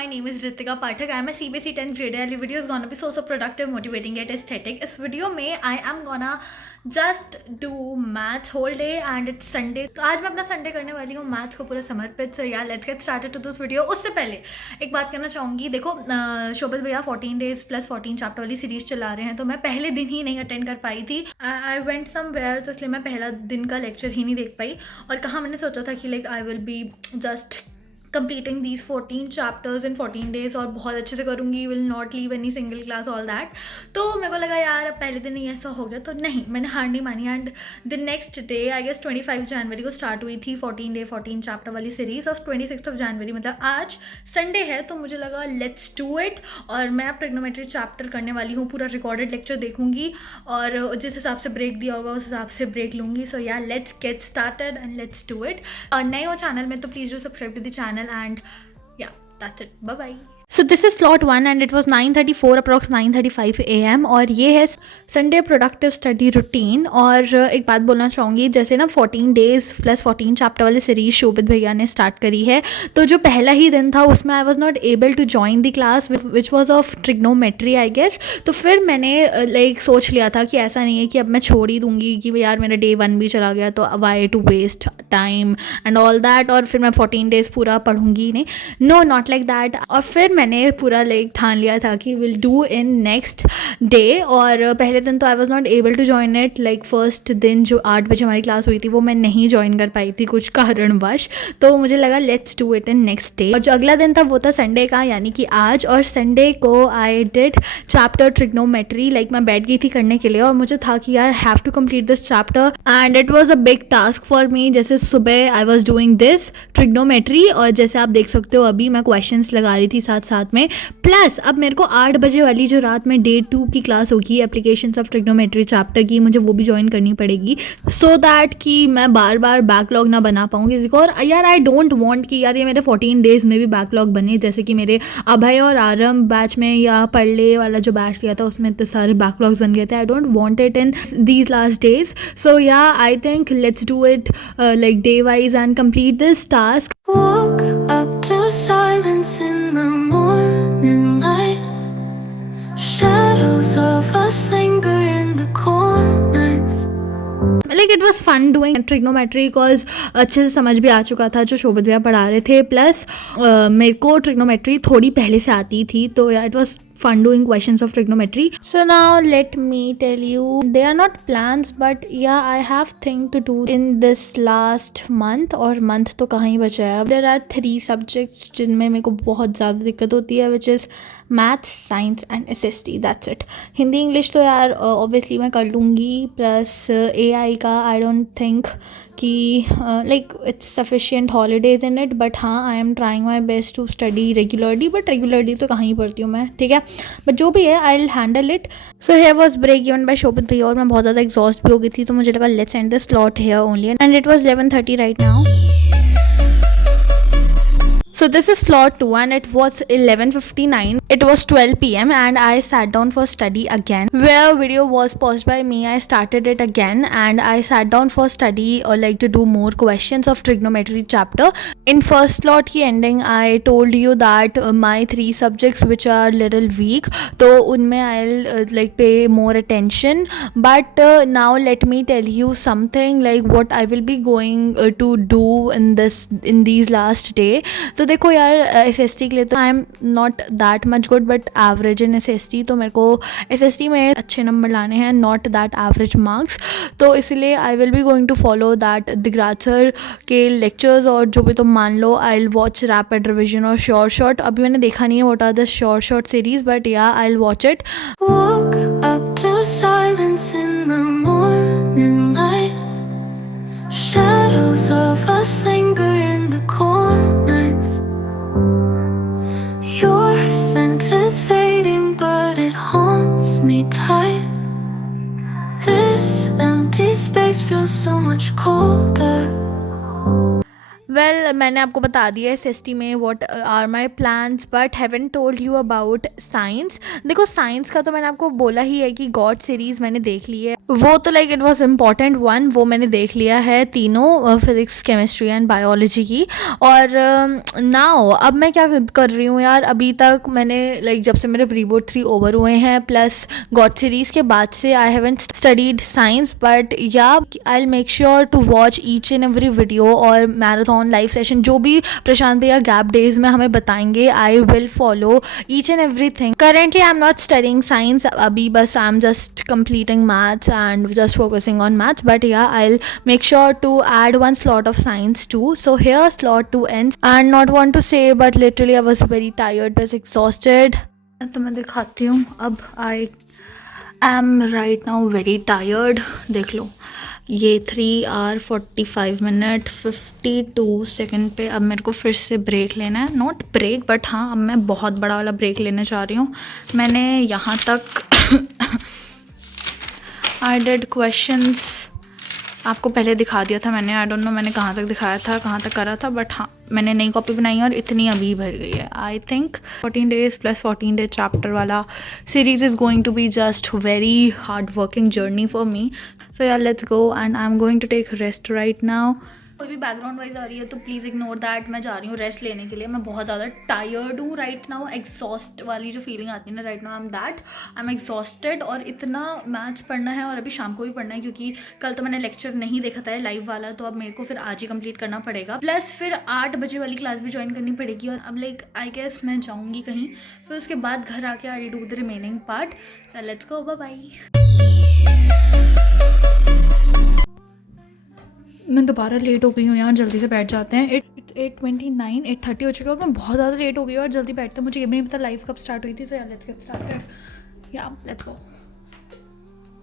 my name is Ritika Pathak. I am a CBSE 10th grade. Our video is gonna be so productive, motivating, yet aesthetic. इस video में I am gonna just do maths whole day and it's Sunday. तो आज मैं अपना Sunday करने वाली हूँ maths को पूरा समर्पित. So yeah, let's get started to this video. उससे पहले एक बात करना चाहूँगी. देखो शोभित भैया 14 days plus 14 चैप्टर वाली सीरीज चला रहे हैं, तो मैं पहले दिन ही नहीं अटेंड कर पाई थी. आई वेंट समवेयर, तो इसलिए मैं पहला दिन का लेक्चर ही नहीं देख पाई. और कहाँ मैंने सोचा था कि like I will be just completing these 14 chapters in 14 days और बहुत अच्छे से करूँगी, will not leave any single class, all that. तो मेरे को लगा यार अब पहले दिन ही ऐसा हो गया, तो नहीं, मैंने हार नहीं मानी. And the next day I guess 25 जनवरी को स्टार्ट हुई थी 14 चैप्टर वाली सीरीज. और 26 जनवरी मतलब आज संडे है, तो मुझे लगा लेट्स डू इट. और मैं अब ट्रिग्नोमेट्री चैप्टर करने वाली हूँ. पूरा रिकॉर्डेड लेक्चर देखूंगी और जिस हिसाब से ब्रेक दिया होगा उस हिसाब से ब्रेक लूँगी. So yeah let's get started and let's do it. और नए हो चैनल में तो please do subscribe to the channel. And yeah, that's it. Bye bye. So this is slot 1 and it was 9:34 approx 9:35 AM. और ये है Sunday productive study routine. और एक बात बोलना चाहूँगी, जैसे ना 14 डेज प्लस 14 चैप्टर वाली सीरीज शोभित भैया ने स्टार्ट करी है, तो जो पहला ही दिन था उसमें I was not able to join the class which was of trigonometry I guess. तो फिर मैंने लाइक सोच लिया था कि ऐसा नहीं है कि अब मैं छोड़ ही दूँगी कि यार मेरा डे 1 भी चला गया, तो why to waste time and all that, और फिर मैं 14 डेज पूरा पढ़ूंगी नहीं. No, not like that. और फिर मैंने पूरा लाइक ठान लिया था कि will do in next day. और पहले दिन तो I was not able to join it. Like first दिन जो 8 बजे हमारी क्लास हुई थी वो मैं नहीं ज्वाइन कर पाई थी कुछ कारणवश, तो मुझे लगा let's do it in next day. और जो अगला दिन था वो था संडे का, यानी कि आज. और संडे को I did chapter trigonometry. Like मैं बैठ गई थी करने के लिए और मुझे था कि यार have to complete this chapter and it was a big task for me. जैसे सुबह I was doing this trigonometry और जैसे आप देख सकते हो अभी मैं क्वेश्चंस लगा रही थी साथ साथ में. प्लस अब मेरे को 8 बजे वाली जो रात में डे 2 की क्लास होगी एप्लीकेशंस ऑफ ट्रिग्नोमेट्री चैप्टर की, मुझे वो भी ज्वाइन करनी पड़ेगी सो दैट कि मैं बार बार बैकलॉग ना बना पाऊँ किसी को. और यार आई डोंट वांट कि यार ये मेरे 14 डेज में भी बैकलॉग बने, जैसे कि मेरे अभय और आरम बैच में या पढ़ले वाला जो बैच लिया था उसमें इतने सारे बैकलॉग्स बन गए थे. I don't want it in these last days. So yeah I think let's do it like day wise and complete this task. Woke up to silence in the morning light. Shadows of us linger in the corners. Like it was fun doing trigonometry because अच्छे से समझ भी आ चुका था जो शोभित भैया पढ़ा रहे थे. प्लस मेरे को ट्रिग्नोमेट्री थोड़ी पहले से आती थी, तो या it was fun doing questions of trigonometry. So now let me tell you, they are not plans but yeah I have thing to do in this last month. और month तो कहाँ ही बचा है. There are 3 subjects जिनमें मेरे को बहुत ज़्यादा दिक्कत होती है, which is math, science and SST. That's it. Hindi English तो यार obviously मैं कर लूँगी, प्लस AI का I don't think कि like it's sufficient holidays in it. But हाँ I am trying my best to study regularly, but regularly तो कहाँ ही पढ़ती हूँ मैं, ठीक है. बट जो भी है I will handle it. So here was break given by Shobhit भैया और मैं बहुत ज़्यादा एग्जॉस्ट भी हो गई थी, तो मुझे लगा let's end the slot here only. And it was 11:30 right now. So this is slot 2 and it was 11:59. It was 12 PM and I sat down for study again. Where video was paused by me, I started it again and I sat down for study or like to do more questions of trigonometry chapter. In first slot की ending, I told you that my 3 subjects which are little weak, तो उनमें I'll like pay more attention. But now let me tell you something like what I will be going to do in these last day. तो देखो यार SST के लिए तो आई am not that much good but average in SST. तो मेरे को SST में अच्छे नंबर लाने हैं, नॉट दैट एवरेज मार्क्स. तो इसलिए I will be going to follow that Digraj sir के लेक्चर्स. और जो भी तुम मान लो I will watch rapid revision और श्योर शॉट. अभी मैंने देखा नहीं है what are the sure shot series, but yeah I will watch it. Woke up to silence in the morning light. Shadows of us linger in the corners. Your scent is fading but it haunts me tight. This empty space feels so much colder. Well मैंने आपको बता दिया है SST में what are my plans, but haven't told you about science. देखो science का तो मैंने आपको बोला ही है कि गॉड सीरीज़ मैंने देख ली है, वो तो like it was important one, वो मैंने देख लिया है तीनों, फिजिक्स केमिस्ट्री एंड बायोलॉजी की। और नाउ अब मैं क्या कर रही हूँ यार, अभी तक मैंने लाइक जब से मेरे प्री बोर्ड 3 ओवर हुए हैं प्लस गॉड सीरीज़ के बाद से I haven't studied science, but yeah I will make sure to watch each and every video और मैराथन लाइव सेशन जो भी प्रशांत भैया गैप डेज में हमें बताएंगे, I will follow each and every थिंग। Currently I am not studying science, अभी बस I am just completing maths and just focusing on maths, but yeah I will make sure to add one slot of science too. So here slot 2 ends and not want to say but literally I was very tired, was exhausted. तो मैं दिखाती हूँ अब, I am right now very tired। देख लो ये 3 hour 45 minute 52 second पे अब मेरे को फिर से ब्रेक लेना है, नॉट ब्रेक बट हाँ अब मैं बहुत बड़ा वाला ब्रेक लेने जा रही हूँ। मैंने यहाँ तक I did questions आपको पहले दिखा दिया था मैंने, आई डोंट नो मैंने कहाँ तक दिखाया था, कहाँ तक करा था, बट हाँ मैंने नई कॉपी बनाई है और इतनी अभी भर गई है। I think 14 days plus 14 day chapter वाला series is going to be just very hard working journey for me. So यार let's go and I am going to take rest right now. कोई भी बैकग्राउंड वाइज आ रही है तो please ignore that, मैं जा रही हूँ रेस्ट लेने के लिए। मैं बहुत ज़्यादा टायर्ड हूँ राइट नाउ, एग्जॉस्ट वाली जो फीलिंग आती है ना right now, I am exhausted. और इतना मैथ्स पढ़ना है और अभी शाम को भी पढ़ना है क्योंकि कल तो मैंने लेक्चर नहीं देखा था लाइव वाला, तो अब मेरे को फिर आज ही कंप्लीट करना पड़ेगा। प्लस फिर 8 बजे वाली क्लास भी ज्वाइन करनी पड़ेगी और अब लाइक आई गेस मैं जाऊँगी कहीं, फिर उसके बाद घर आके I will do the remaining part. So let's go, bye bye. मैं दोबारा लेट हो गई हूँ यार, जल्दी से बैठ जाते हैं। 8:29 8:30 हो चुका है और मैं बहुत ज़्यादा लेट हो गई और जल्दी बैठते हैं। मुझे ये भी नहीं पता लाइव कब स्टार्ट हुई थी। सो यार लेट्स गेट स्टार्टेड, या लेट्स गो।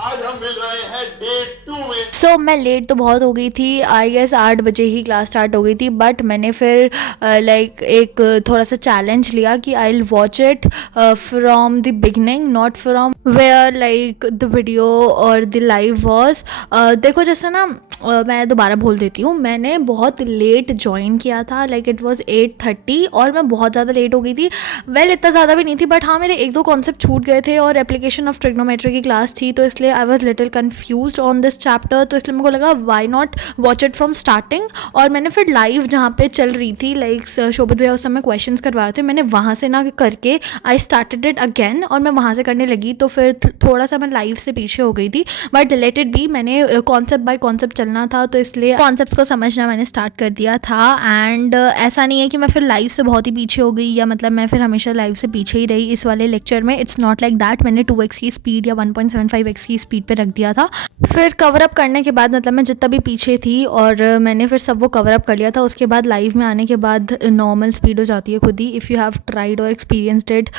आज हम मिल रहे हैं डे 2 में। सो मैं लेट तो बहुत हो गई थी, आई गेस 8 बजे ही क्लास स्टार्ट हो गई थी, बट मैंने फिर लाइक एक थोड़ा सा चैलेंज लिया कि I will watch it from the beginning, not from where like the video और द लाइव वॉज। देखो जैसे ना मैं दोबारा बोल देती हूँ, मैंने बहुत लेट ज्वाइन किया था, लाइक इट वॉज 8:30 और मैं बहुत ज़्यादा लेट हो गई थी। वेल इतना ज़्यादा भी नहीं थी, बट हाँ मेरे 1-2 कॉन्सेप्ट छूट गए थे और एप्लीकेशन ऑफ ट्रिग्नोमेट्री की क्लास थी, तो इसलिए I was little confuse on this chapter. तो इसलिए मेरे को लगा why not watch it from starting. और मैंने फिर लाइव जहाँ पे चल रही थी, लाइक शोभित भैया उस समय क्वेश्चन करवा रहे थे, मैंने वहाँ से ना करके आई स्टार्टेड इट अगेन और मैं वहाँ से करने लगी, तो फिर थोड़ा सा मैं लाइव से पीछे हो गई थी। बट लेट इट बी, मैंने कॉन्सेप्ट बाय कॉन्सेप्ट चलना था, तो इसलिए कॉन्सेप्ट्स को समझना मैंने स्टार्ट कर दिया था। एंड ऐसा नहीं है कि मैं फिर लाइव से बहुत ही पीछे हो गई, या मतलब मैं फिर हमेशा लाइव से पीछे ही रही इस वाले लेक्चर में। It's not like that. मैंने 2x की स्पीड या 1.75x की स्पीड पे रख दिया था। फिर कवर अप करने के बाद मतलब मैं जितना भी पीछे थी और मैंने फिर सब वो कवर अप कर लिया था। उसके बाद लाइव में आने के बाद नॉर्मल स्पीड हो जाती है खुद ही। इफ़ यू हैव ट्राइड और एक्सपीरियंस्ड इट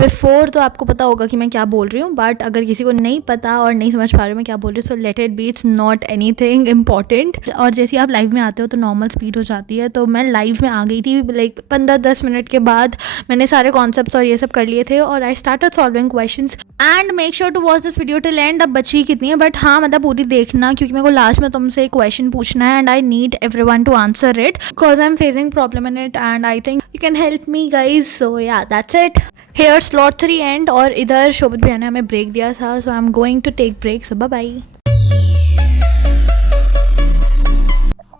बिफोर तो आपको पता होगा कि मैं क्या बोल रही हूँ, बट अगर किसी को नहीं पता और नहीं समझ पा रहे हो मैं क्या बोल रही हूँ, so let it be, it's not anything important. और जैसे आप लाइव में आते हो तो नॉर्मल स्पीड हो जाती है, तो मैं लाइव में आ गई थी लाइक 15-10 मिनट के बाद। मैंने सारे कॉन्सेप्ट्स और ये सब कर लिए थे और I started solving questions. And make sure to watch this video till end. अब बची कितनी है, बट हाँ मतलब पूरी देखना, क्योंकि मेरे को लास्ट में तुमसे एक क्वेश्चन पूछना है and I need everyone to answer it because I am facing problem in it and I think you can help me guys. So yeah that's it. Here slot 3 end और इधर शोभित भैया ने हमें ब्रेक दिया था, so I am going to take break. So bye bye.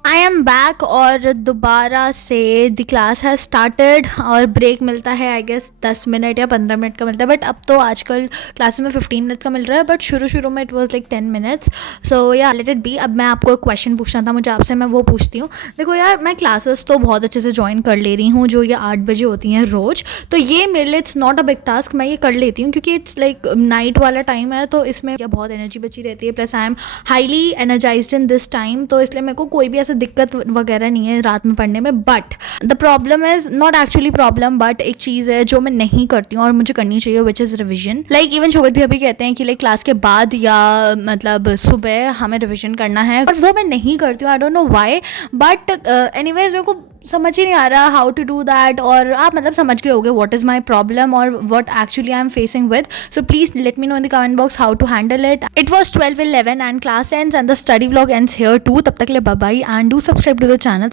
I am back और दोबारा से द क्लास हैज़ स्टार्टेड और ब्रेक मिलता है आई गेस 10 मिनट या 15 मिनट का मिलता है, बट अब तो आजकल क्लास में 15 मिनट का मिल रहा है, बट शुरू में इट वाज लाइक 10 मिनट्स। सो या लेट इट बी। अब मैं आपको एक क्वेश्चन पूछना था मुझे आपसे, मैं वो पूछती हूँ। देखो यार मैं क्लासेस तो बहुत अच्छे से ज्वाइन कर ले रही हूँ जो ये 8 बजे होती हैं रोज़, तो ये मेरे लिए it's not a big task, मैं ये कर लेती हूँ क्योंकि इट्स लाइक नाइट वाला टाइम है, तो इसमें क्या बहुत एनर्जी बची रहती है। Plus I am highly energised in this time, तो इसलिए मेरे को कोई भी ऐसा दिक्कत वगैरह नहीं है रात में पढ़ने में। But the problem is not actually problem, but एक चीज़ है जो मैं नहीं करती हूँ और मुझे करनी चाहिए, which is revision. Like even Shobhit भी अभी कहते हैं कि लाइक क्लास के बाद या मतलब सुबह हमें रिविजन करना है, और वो मैं नहीं करती हूँ। I don't know why, but anyways मेरे को समझ ही नहीं आ रहा हाउ टू डू दैट, और आप मतलब समझ गए होगे व्हाट इज़ माई प्रॉब्लम और what actually I am facing with. So please let me know in the comment box how to handle it. It was 12:11 and class ends and the study vlog ends here too. तब तक के लिए bye bye and do subscribe to the channel.